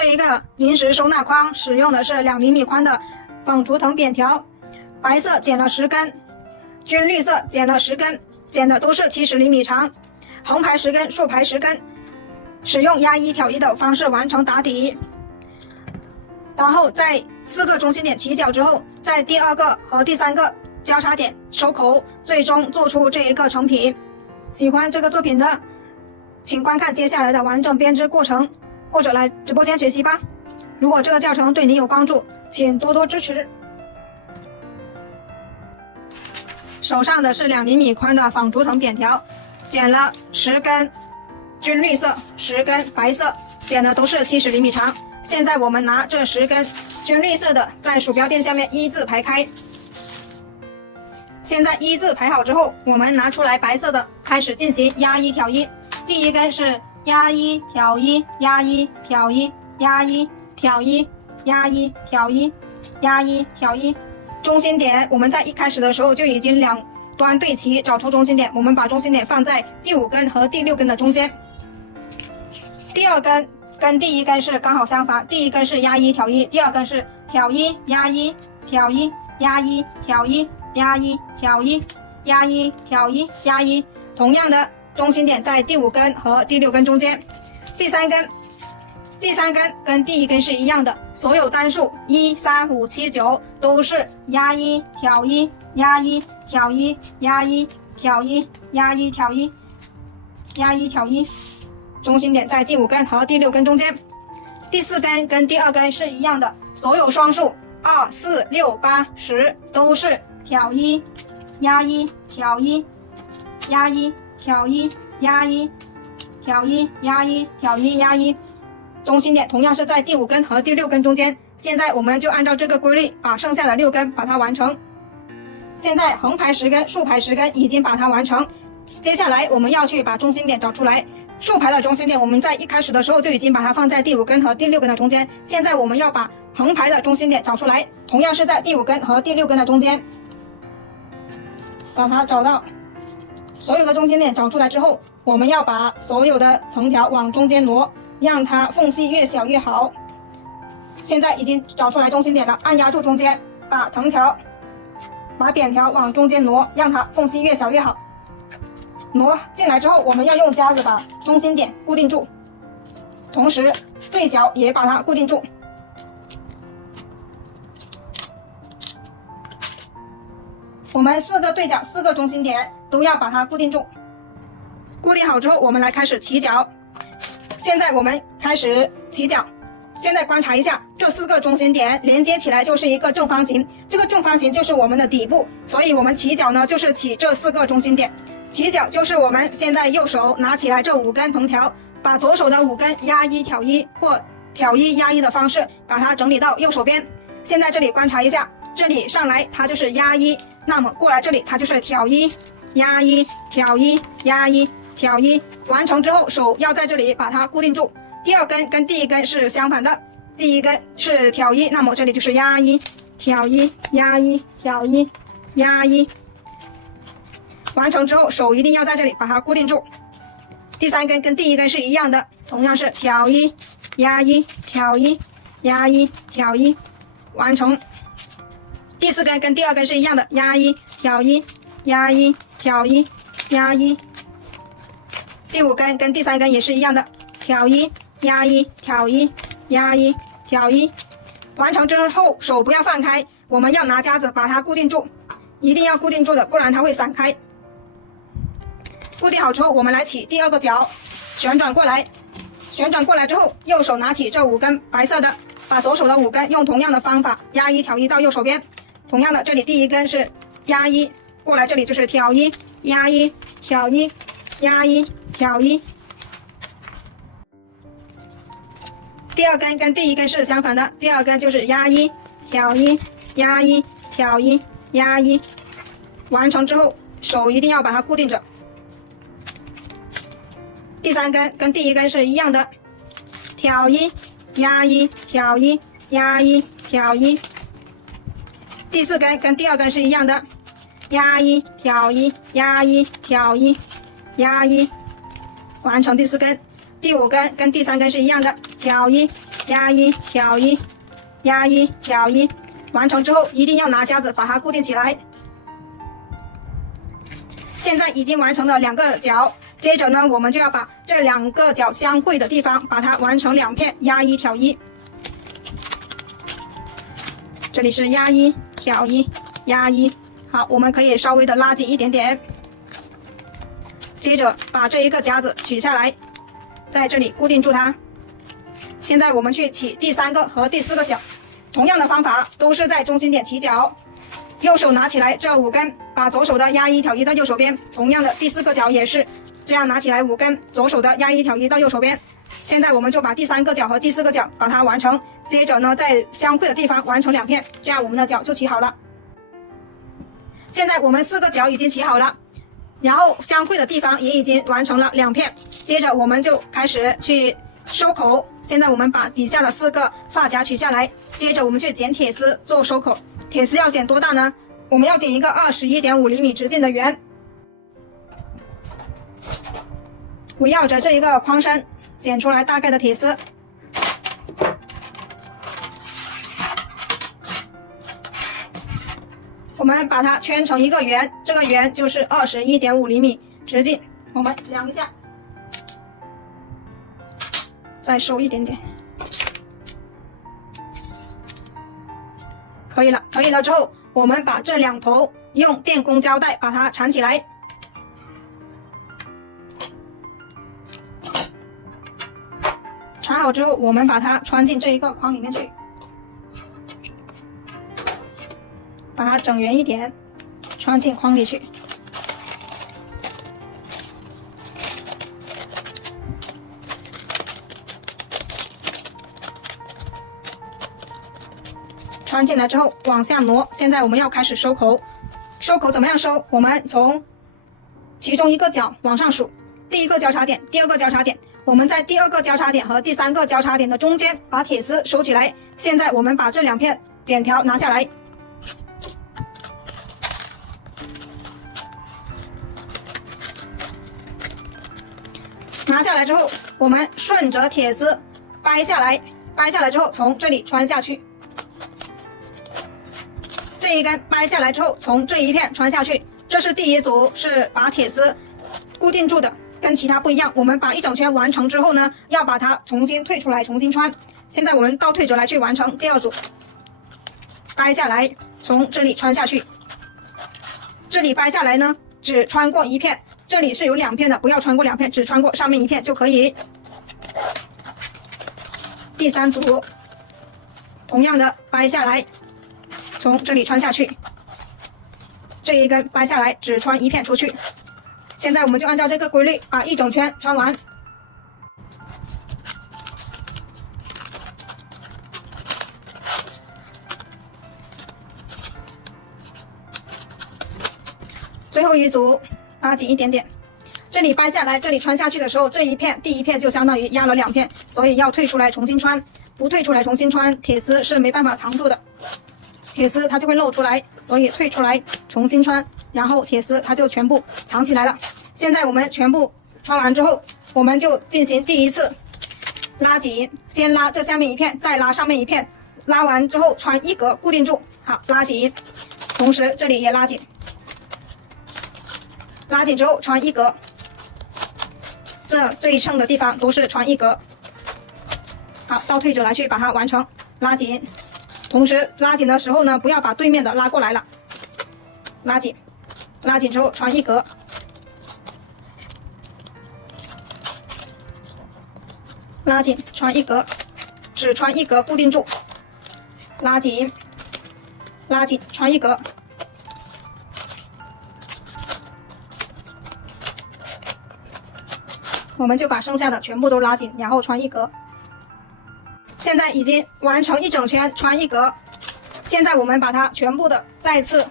这一个临时收纳筐使用的是2厘米宽的仿竹藤扁条，白色剪了10根，军绿色剪了10根，剪的都是70厘米长，横排10根，竖排10根，使用压1挑1的方式完成打底。然后在4个中心点起角之后，在第2个和第3个交叉点收口，最终做出这一个成品。喜欢这个作品的，请观看接下来的完整编织过程，或者来直播间学习吧。如果这个教程对你有帮助，请多多支持。手上的是2厘米宽的仿竹藤扁条，剪了10根军绿色，10根白色，剪的都是70厘米长。现在我们拿这10根军绿色的，在鼠标垫下面一字排开。现在一字排好之后，我们拿出来白色的，开始进行压1挑1。第一根是压1挑1，压1挑1，压1挑1，压1挑1，压1挑1。中心点我们在一开始的时候就已经两端对齐，找出中心点。我们把中心点放在第5根和第6根的中间。第2根跟第1根是刚好相反，第1根是压1挑1，第2根是挑1压1挑1，压1挑1，压1挑1，压1挑1，压1。同样的，中心点在第5根和第6根中间。第3根跟第1根是一样的，所有单数1、3、5、7、9都是压1挑1，压1挑1，压1挑1，压1挑1，压1挑1。中心点在第5根和第6根中间。第4根跟第2根是一样的，所有双数2、4、6、8、10都是挑1，压1挑1，压1挑1，压1挑1，压1挑1，压1。中心点同样是在第5根和第6根中间。现在我们就按照这个规律，把剩下的6根把它完成。现在横排10根，竖排10根已经把它完成。接下来我们要去把中心点找出来。竖排的中心点我们在一开始的时候就已经把它放在第5根和第6根的中间。现在我们要把横排的中心点找出来，同样是在第5根和第6根的中间。把它找到，所有的中心点找出来之后，我们要把所有的藤条往中间挪，让它缝隙越小越好。现在已经找出来中心点了，按压住中间，把扁条往中间挪，让它缝隙越小越好。挪进来之后，我们要用夹子把中心点固定住，同时对角也把它固定住。我们4个对角，4个中心点都要把它固定住。固定好之后，我们来开始起角。现在我们开始起角。现在观察一下，这4个中心点连接起来就是一个正方形，这个正方形就是我们的底部，所以我们起角呢就是起这4个中心点。起角就是我们现在右手拿起来这5根藤条，把左手的5根压1挑1或挑1压1的方式把它整理到右手边。现在这里观察一下，这里上来它就是压1，那么过来这里它就是挑1压1挑1压1挑1。完成之后，手要在这里把它固定住。第2根跟第1根是相反的，第1根是挑1，那么这里就是压1挑1压1挑1压1。完成之后，手一定要在这里把它固定住。第3根跟第1根是一样的，同样是挑1压1挑1压1挑1。完成。第4根跟第2根是一样的，压1挑1压1挑1压1。第5根跟第3根也是一样的，挑1压1挑1压1挑1。完成之后，手不要放开，我们要拿夹子把它固定住，一定要固定住的，不然它会散开。固定好之后，我们来起第2个角，旋转过来。旋转过来之后，右手拿起这5根白色的，把左手的5根用同样的方法压1挑1到右手边。同样的，这里第1根是压1，过来这里就是挑1压1挑1压1挑1。第2根跟第1根是相反的，第2根就是压1挑1压1挑1压1。完成之后，手一定要把它固定着。第3根跟第1根是一样的，挑1压1挑1压1挑1。第4根跟第2根是一样的，压1挑1压1挑1压1。完成第4根。第5根跟第3根是一样的，挑1压一挑一，压一挑一。完成之后一定要拿夹子把它固定起来。现在已经完成了2个角，接着呢，我们就要把这2个角相会的地方把它完成2片，压一挑一。这里是压一挑一，压一。好，我们可以稍微的拉紧一点点。接着把这一个夹子取下来，在这里固定住它。现在我们去起第3个和第4个角，同样的方法都是在中心点起角。右手拿起来这5根，把左手的压一挑一到右手边。同样的第4个角也是这样，拿起来5根，左手的压一挑一到右手边。现在我们就把第3个角和第4个角把它完成，接着呢，在相会的地方完成2片，这样我们的角就起好了。现在我们4个角已经起好了，然后相会的地方也已经完成了2片，接着我们就开始去收口。现在我们把底下的4个发夹取下来，接着我们去剪铁丝做收口。铁丝要剪多大呢？我们要剪一个21.5厘米直径的圆，围绕着这一个框身剪出来大概的铁丝。我们把它圈成一个圆，这个圆就是21.5厘米直径。我们量一下，再收一点点。可以了，可以了之后，我们把这2头用电工胶带把它缠起来。缠好之后，我们把它穿进这一个框里面去，把它整圆一点，穿进框里去。穿进来之后往下挪，现在我们要开始收口。收口怎么样收？我们从其中一个角往上数，第1个交叉点，第2个交叉点，我们在第2个交叉点和第3个交叉点的中间把铁丝收起来。现在我们把这2片扁条拿下来，拿下来之后，我们顺着铁丝掰下来，掰下来之后从这里穿下去。这一根掰下来之后，从这一片穿下去。这是第1组，是把铁丝固定住的，跟其他不一样。我们把一整圈完成之后呢，要把它重新退出来，重新穿。现在我们倒退着来去完成第2组，掰下来，从这里穿下去。这里掰下来呢，只穿过1片，这里是有2片的，不要穿过2片，只穿过上面1片就可以。第3组，同样的掰下来。从这里穿下去，这一根掰下来只穿1片出去。现在我们就按照这个规律把一整圈穿完。最后一组拉紧一点点，这里掰下来，这里穿下去的时候，这一片第1片就相当于压了2片，所以要退出来重新穿。不退出来重新穿，铁丝是没办法藏住的。铁丝它就会露出来，所以退出来重新穿，然后铁丝它就全部藏起来了。现在我们全部穿完之后，我们就进行第1次拉紧，先拉这下面1片，再拉上面1片，拉完之后穿1格固定住。好，拉紧，同时这里也拉紧，拉紧之后穿1格，这对称的地方都是穿1格。好，倒退着来去把它完成，拉紧。同时拉紧的时候呢，不要把对面的拉过来了，拉紧，拉紧之后穿1格，拉紧穿1格，只穿1格固定住，拉紧，拉紧穿1格，我们就把剩下的全部都拉紧，然后穿1格。现在已经完成一整圈穿1格，现在我们把它全部的再次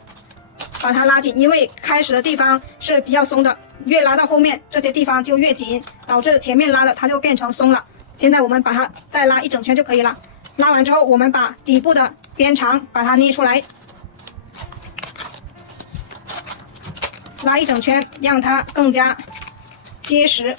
把它拉紧，因为开始的地方是比较松的，越拉到后面这些地方就越紧，导致前面拉的它就变成松了。现在我们把它再拉一整圈就可以了。拉完之后，我们把底部的边长把它捏出来，拉一整圈，让它更加结实。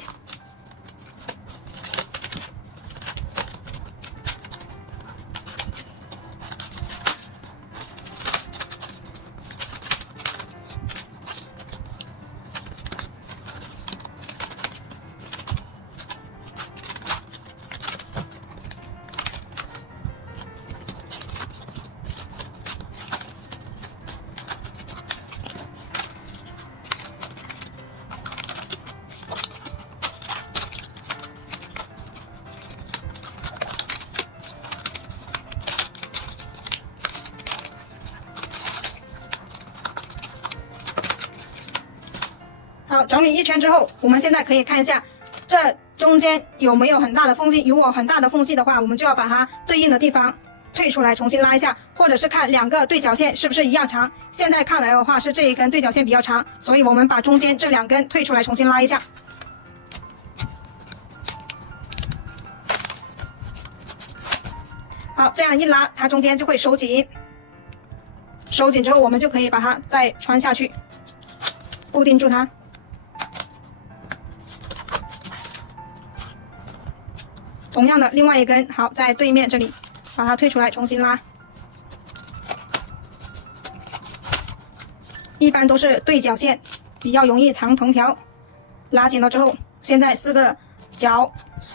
整理一圈之后，我们现在可以看一下这中间有没有很大的缝隙。如果很大的缝隙的话，我们就要把它对应的地方退出来重新拉一下，或者是看两个对角线是不是一样长。现在看来的话是这一根对角线比较长，所以我们把中间这2根退出来重新拉一下。好，这样一拉，它中间就会收紧。收紧之后，我们就可以把它再穿下去，固定住它。同样的，另外一根好，在对面这里把它退出来，重新拉。一般都是对角线比较容易藏藤条，拉紧了之后，现在4个角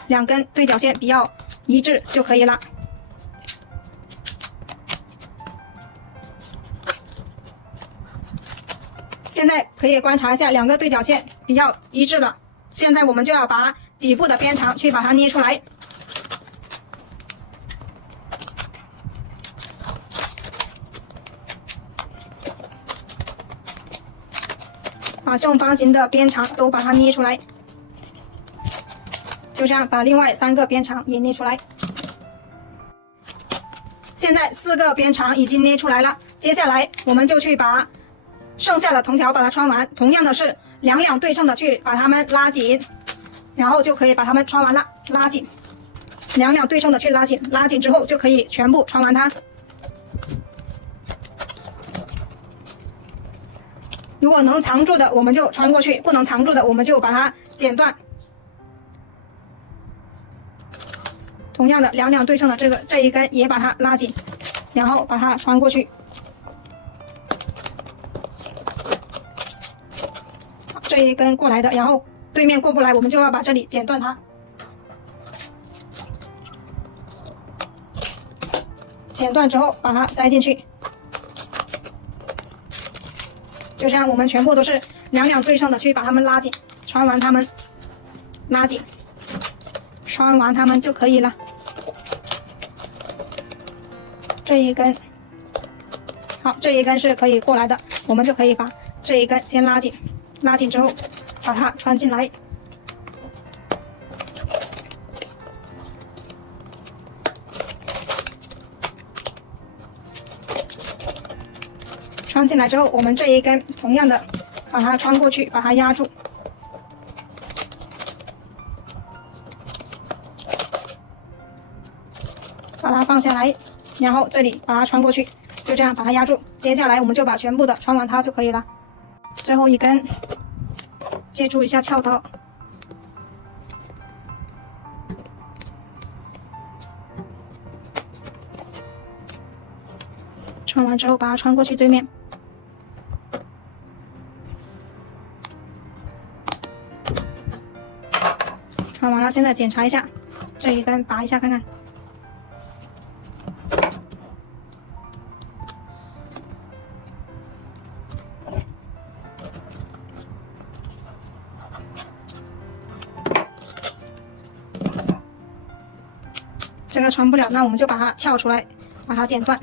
2根对角线比较一致就可以了。现在可以观察一下2个对角线比较一致了，现在我们就要把底部的边长去把它捏出来。把正方形的边长都把它捏出来，就这样把另外3个边长也捏出来。现在4个边长已经捏出来了，接下来我们就去把剩下的藤条把它穿完，同样的是两对称的去把它们拉紧，然后就可以把它们穿完了。拉紧，两对称的去拉紧，拉紧之后就可以全部穿完它。如果能藏住的我们就穿过去，不能藏住的我们就把它剪断。同样的两对称的这一根也把它拉紧，然后把它穿过去。这一根过来的，然后对面过不来，我们就要把这里剪断它。剪断之后把它塞进去，就这样，我们全部都是两对称的去把它们拉紧，穿完它们，拉紧，穿完它们就可以了。这一根，好，这一根是可以过来的，我们就可以把这一根先拉紧。拉紧之后，把它穿进来。穿进来之后，我们这一根同样的把它穿过去，把它压住。把它放下来，然后这里把它穿过去，就这样把它压住。接下来我们就把全部的穿完它就可以了。最后一根，借助一下撬刀，穿完之后把它穿过去对面。穿完了，现在检查一下这一根，拔一下看看。这个穿不了，那我们就把它撬出来，把它剪断。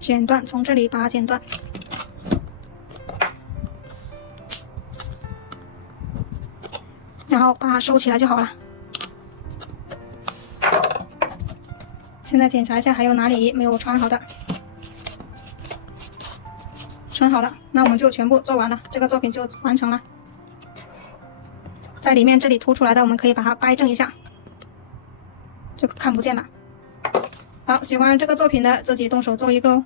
剪断，从这里把它剪断。然后把它收起来就好了。现在检查一下还有哪里没有穿好的。穿好了，那我们就全部做完了，这个作品就完成了。在里面这里凸出来的，我们可以把它掰正一下。就看不见了。好，喜欢这个作品的自己动手做一个哦。